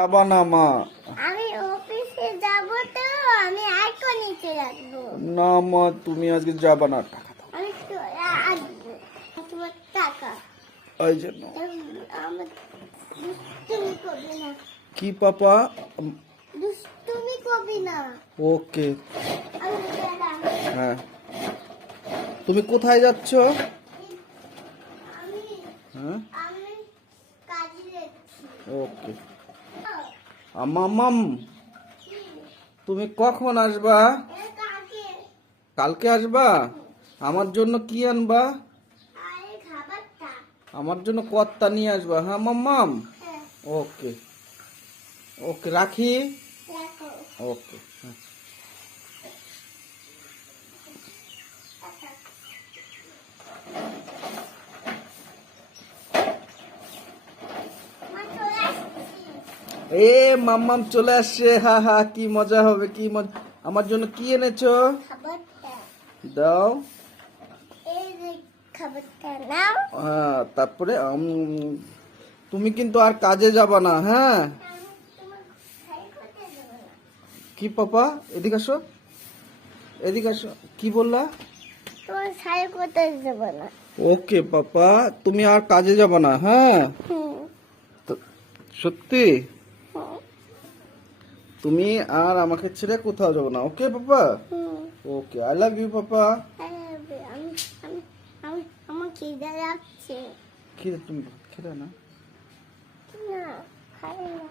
যাবা না মা? আমি অফিসে যাব তো, আমি আইকন নিচে রাখবো। না মা, তুমি আজকে যাবা না। টাকা দাও। আমি তো আসবো তোমার টাকা। ওই জন্য আমার দুষ্টুমি করবি না, কি পাপা? দুষ্টুমি করবি না। ওকে। আমি গেলাম। হ্যাঁ, তুমি কোথায় যাচ্ছ? আমি হ্যাঁ, আমি কাজে যাচ্ছি। ওকে। মাম্মাম, তুমি কখন আসবা? কাকে? কালকে আসবা? আমার জন্য কি আনবা? আরে খাবারটা। আমার জন্য কর্তা নিয়ে আসবা। হ্যাঁ মাম্মাম। হ্যাঁ, ওকে ওকে, রাখি। রাখো। ওকে। মা চলে আসছি। এ মাম্মাম চলে আসছে। হা হা, কি মজা হবে, কি মজা। আমার জন্য কি এনেছো? খাবারটা। দাও। এই যে খাবারটা নাও। হ্যাঁ, তারপরে তুমি কিন্তু আর কাজে যাবা না, হ্যাঁ? আমি তোমার খাই করতে দেবো না। কি পাপা, এদিকে আসো, এদিকে আসো। কি বললা? তোমার খাই করতে দেবো না। ওকে পাপা, তুমি আর কাজে যাবা না, হ্যাঁ? হুম। সত্যি? হুম। তুমি আর আমাকে ছেড়ে কোথাও যাবো না, ওকে পাপা? হুম। ওকে, আই লাভ ইউ পাপা। আমি আমি আমি আমার খিদে লাগছে। কি তুমি খেলে না? না, খাই না।